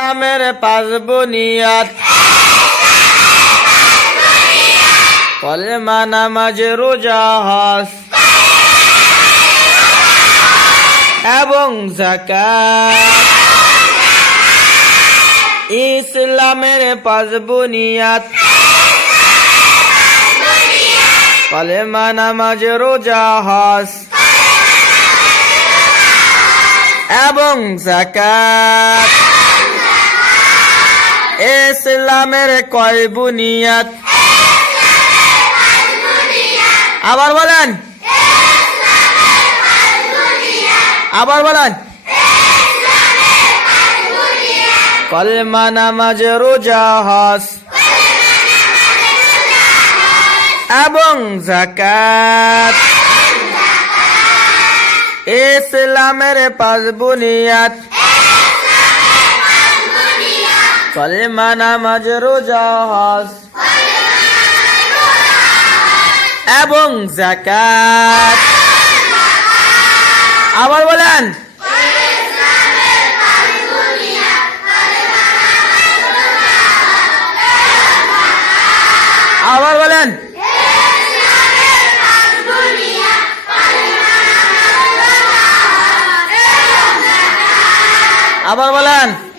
ইসলামের পাঁচ বুনিয়াদ কলেমা নামাজ রোজা হজ এবং যাকাত। ইসলামের পাঁচ বুনিয়াদ কলেমা নামাজ রোজা হজ এবং যাকাত। ইসলামের কয় বুনিয়াদ? আবার বলেন, আবার বলেন। কলেমা নামাজ রোজা হজ এবং যাকাত। ইসলামের পাঁচ বুনিয়াদ কলেমা নামাজ রোজা হজ এবং যাকাত। আবার বলেন, আবার বলেন। আবার বলেন।